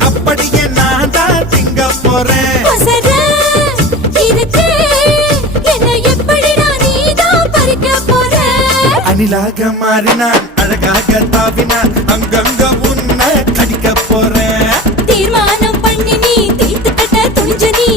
அப்படியே நான் தான் திங்க போறேன். அணிலாக மாறினான் அழகாக தாவினான் அங்கங்க உன்னை கடிக்க போறேன். தீர்மானம் பண்ணி நீ தீர்த்து கட்ட துணிஞ்ச நீ